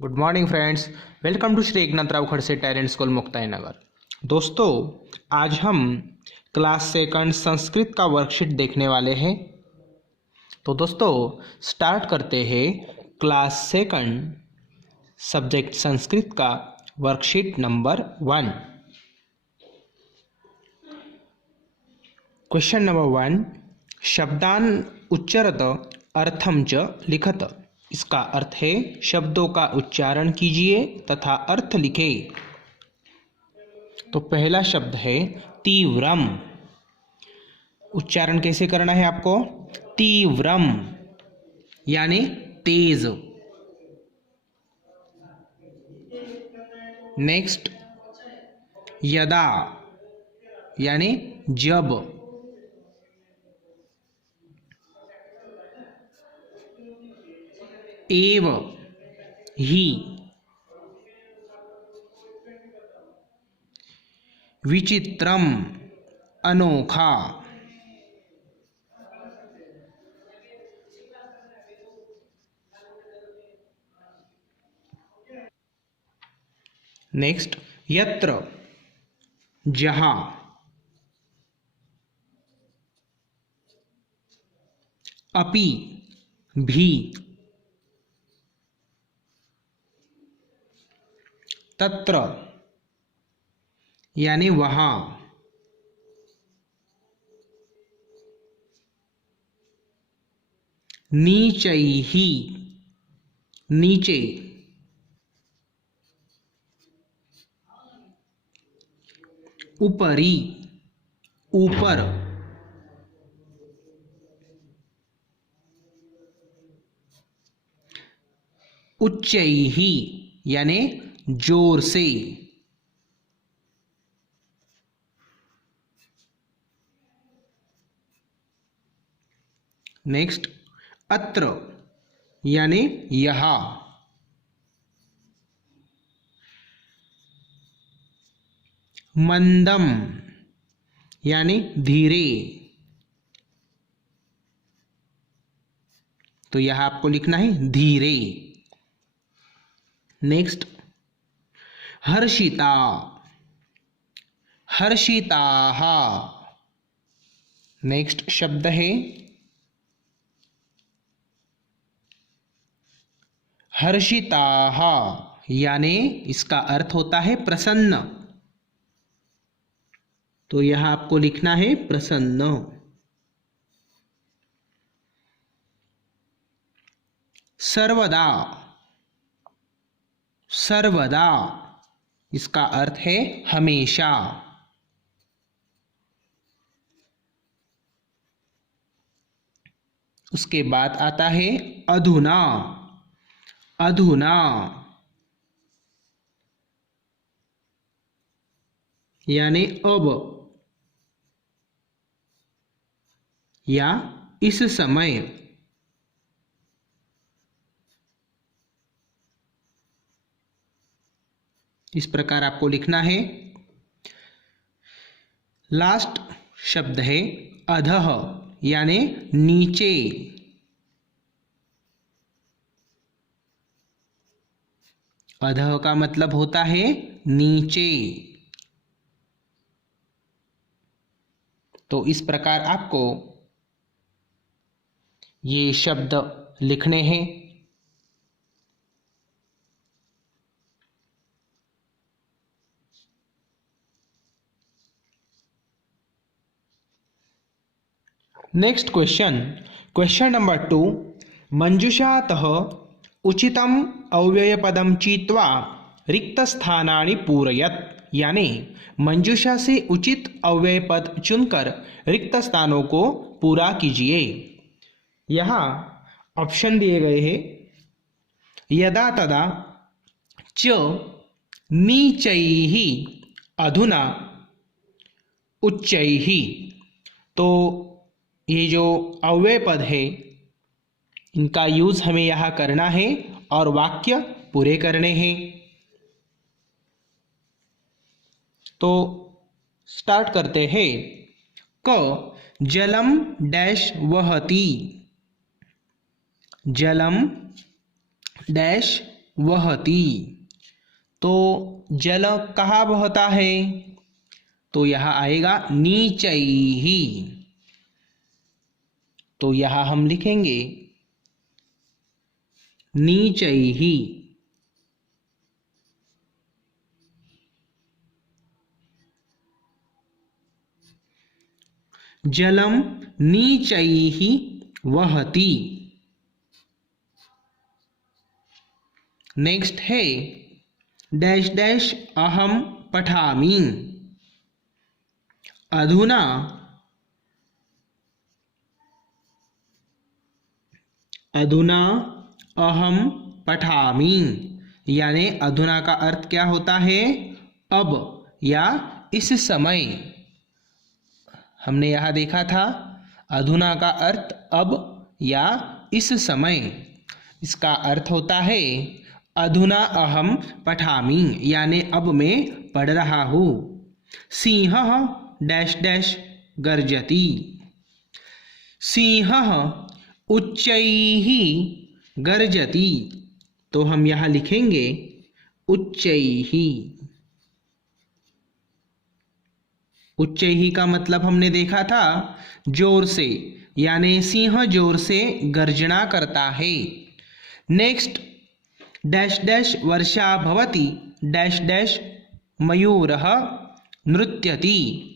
Good morning friends, welcome to Shri Eknathrao Khadse talent school Muktainagar. दोस्तों, आज हम क्लास सेकंड संस्कृत का वर्कशीट देखने वाले हैं। तो दोस्तों स्टार्ट करते हैं क्लास सेकंड सब्जेक्ट संस्कृत का वर्कशीट नंबर 1। क्वेश्चन नंबर 1, शब्दान उच्चरत अर्थम च लिखत। इसका अर्थ है शब्दों का उच्चारण कीजिए तथा अर्थ लिखे। तो पहला शब्द है तीव्रम। उच्चारण कैसे करना है आपको? तीव्रम यानी तेज। नेक्स्ट, यदा यानी जब। एव ही। विचित्रम अनोखा। नेक्स्ट, यत्र जहां। अपि भी। तत्र यानी वहां। नीचैः नीचे। उपरि ऊपर। उच्चैः यानी जोर से। नेक्स्ट, अत्र यानी यहाँ। मंदम यानी धीरे। तो यह आपको लिखना है धीरे। नेक्स्ट, हर्षिता हर्षिताः। नेक्स्ट शब्द है हर्षिताः यानी इसका अर्थ होता है प्रसन्न। तो यह आपको लिखना है प्रसन्न। सर्वदा सर्वदा इसका अर्थ है हमेशा। उसके बाद आता है अधुना अधुना यानी अब या इस समय। इस प्रकार आपको लिखना है। लास्ट शब्द है अधः यानी नीचे। अधः का मतलब होता है नीचे। तो इस प्रकार आपको ये शब्द लिखने हैं। नेक्स्ट क्वेश्चन नंबर 2, मंजुषातः उचितम अव्ययपदम चीत्वा रिक्तस्थानानि पूरयत। यानी मंजुषा से उचित अव्यय पद चुनकर रिक्त स्थानों को पूरा कीजिए। यहाँ ऑप्शन दिए गए हैं, यदा तदा, च, नीचैः, अधुना, उच्चैः। तो ये जो अव्यय पद है इनका यूज हमें यहाँ करना है और वाक्य पूरे करने हैं। तो स्टार्ट करते हैं। क जलम डैश वहति। जलम डैश वहती। तो जल कहाँ बहता है? तो यहाँ आएगा नीचैहि। तो यहाँ हम लिखेंगे नीचैहि। जलम नीचैहि वहति। नेक्स्ट है डैश डैश अहम पठामि। अधुना अधुना अहम पठामि, यानी अधुना का अर्थ क्या होता है? अब या इस समय। हमने यहाँ देखा था अधुना का अर्थ अब या इस समय। इसका अर्थ होता है अधुना अहम पठामि, यानी अब मैं पढ़ रहा हूँ। सिंहः डैश डैश गर्जति। सिंहः उच्चैः गर्जति। तो हम यहाँ लिखेंगे उच्चैः। उच्चैः का मतलब हमने देखा था जोर से, यानी सिंह जोर से गर्जना करता है। नेक्स्ट डैश डैश वर्षा भवति डैश डैश मयूरः नृत्यति।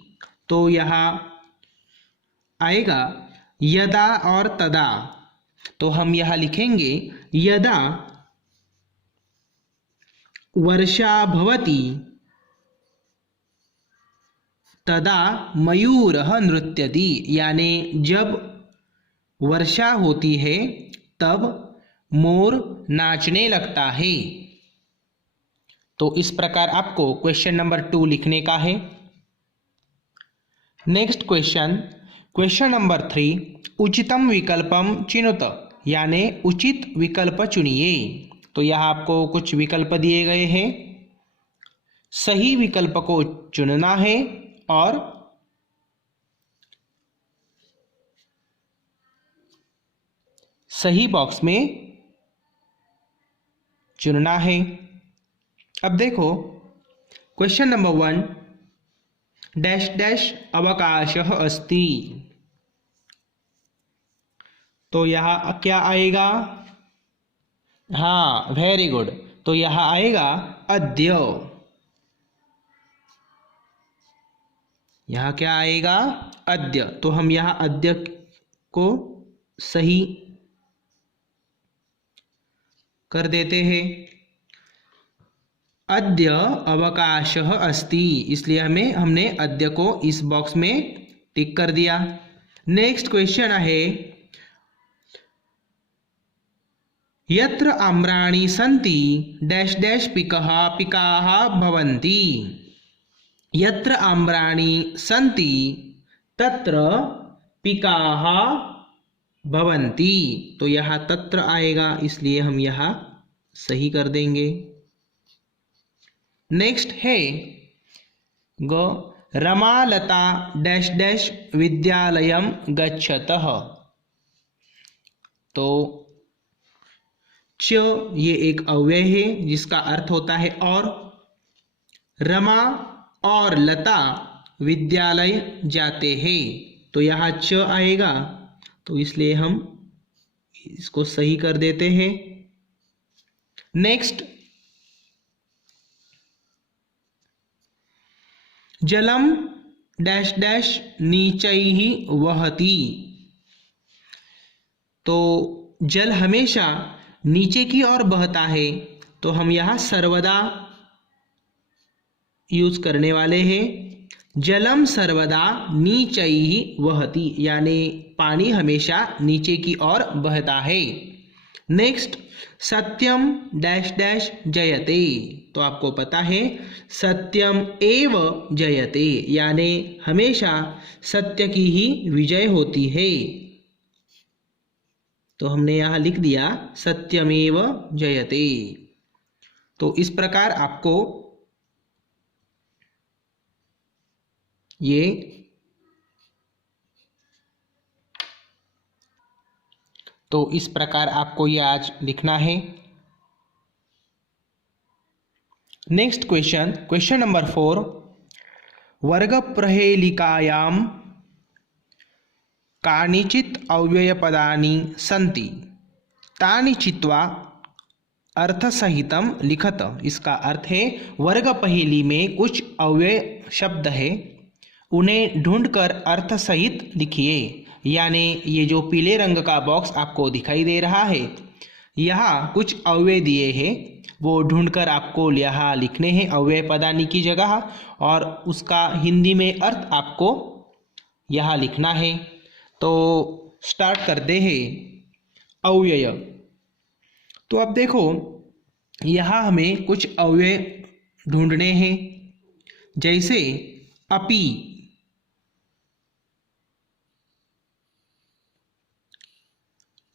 तो यहाँ आएगा यदा और तदा। तो हम यहाँ लिखेंगे यदा वर्षा भवति तदा मयूरः नृत्यति, यानी जब वर्षा होती है तब मोर नाचने लगता है। तो इस प्रकार आपको क्वेश्चन नंबर 2 लिखने का है। नेक्स्ट क्वेश्चन नंबर 3, उचितम विकल्पम चिनुत, यानी उचित विकल्प चुनिए। तो यहाँ आपको कुछ विकल्प दिए गए हैं, सही विकल्प को चुनना है और सही बॉक्स में चुनना है। अब देखो क्वेश्चन नंबर 1, डैश डैश अवकाशः अस्ति। तो यहाँ क्या आएगा? हाँ, वेरी गुड। तो यहाँ आएगा अद्य। यहाँ क्या आएगा? अद्य। तो हम यहाँ अद्य को सही कर देते हैं। अद्य अवकाशः अस्ति, इसलिए हमने अद्य को इस बॉक्स में टिक कर दिया। नेक्स्ट क्वेश्चन है यत्र आम्राणि सन्ति डैश डैश पिकाः भवन्ति। यत्र आम्राणि सन्ति तत्र पिकाः भवन्ति। तो यहाँ तत्र आएगा, इसलिए हम यहाँ सही कर देंगे। नेक्स्ट है रमालता डैश डैश विद्यालयम गच्छतः। तो च ये एक अव्यय है जिसका अर्थ होता है और। रमा और लता विद्यालय जाते हैं, तो यहाँ च आएगा, तो इसलिए हम इसको सही कर देते हैं। नेक्स्ट जलम डैश डैश नीचैहि वहति। तो जल हमेशा नीचे की ओर बहता है, तो हम यहाँ सर्वदा यूज करने वाले हैं। जलम सर्वदा नीचैहि वहति, यानी पानी हमेशा नीचे की ओर बहता है। नेक्स्ट सत्यम डैश डैश जयते। तो आपको पता है सत्यम एव जयते, यानी हमेशा सत्य की ही विजय होती है। तो हमने यहाँ लिख दिया सत्यमेव जयते। तो इस प्रकार आपको ये आज लिखना है। नेक्स्ट क्वेश्चन, क्वेश्चन नंबर 4, वर्गप्रहेलिकायां कानिचित् अव्ययपदानि सन्ति तानि चित्वा अर्थसहितं लिखत। इसका अर्थ है वर्ग पहेली में कुछ अव्यय शब्द है, उन्हें ढूंढकर अर्थ सहित लिखिए। यानी ये जो पीले रंग का बॉक्स आपको दिखाई दे रहा है, यहाँ कुछ अव्यय दिए हैं, वो ढूंढकर आपको यहाँ लिखने हैं अव्यय पदानी की जगह, और उसका हिंदी में अर्थ आपको यहाँ लिखना है। तो स्टार्ट करते हैं अव्यय। तो अब देखो यहाँ हमें कुछ अव्यय ढूंढने हैं, जैसे अपि,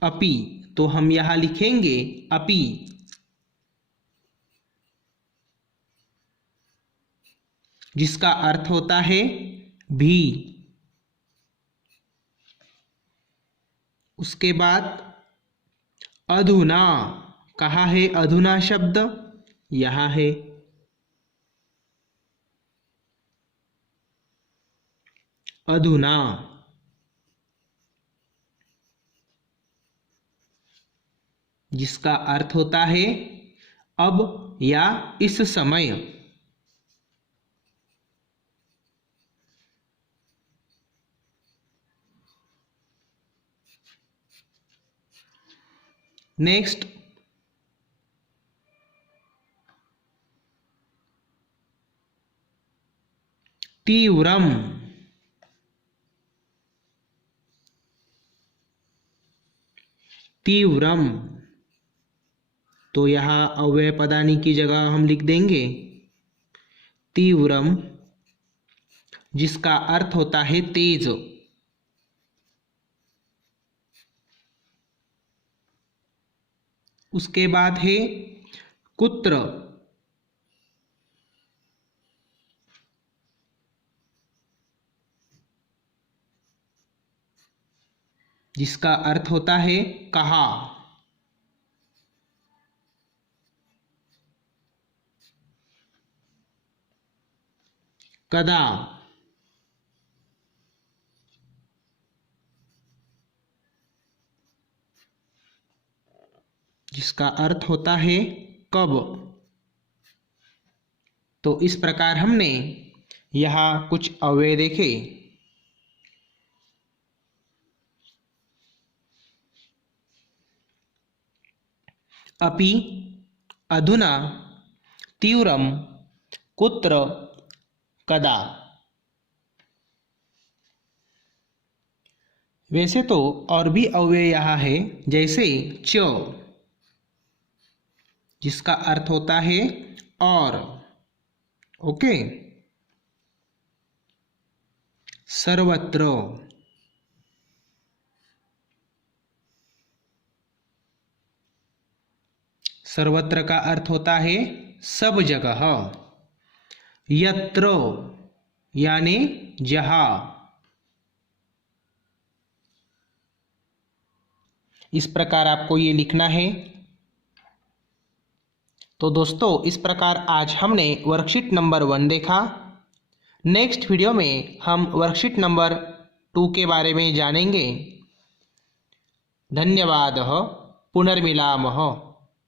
अपि, तो हम यहाँ लिखेंगे अपि, जिसका अर्थ होता है भी। उसके बाद अधुना, कहाँ है अधुना शब्द, यहाँ है। अधुना, जिसका अर्थ होता है अब या इस समय। नेक्स्ट तीव्रम, तीव्रम, तो यहाँ अव्यय पदानी की जगह हम लिख देंगे तीव्रम, जिसका अर्थ होता है तेज। उसके बाद है कुत्र, जिसका अर्थ होता है कहाँ। कदा, जिसका अर्थ होता है कब। तो इस प्रकार हमने यहाँ कुछ अव्यय देखे। अपि, अधुना, तीव्रम, कुत्र, कदा। वैसे तो और भी अव्यय यहाँ है, जैसे च, जिसका अर्थ होता है और। ओके, सर्वत्र, सर्वत्र का अर्थ होता है सब जगह। यत्र, यानी जहाँ। इस प्रकार आपको ये लिखना है। तो दोस्तों, इस प्रकार आज हमने वर्कशीट नंबर 1 देखा। नेक्स्ट वीडियो में हम वर्कशीट नंबर 2 के बारे में जानेंगे। धन्यवाद। पुनर्मिलामः।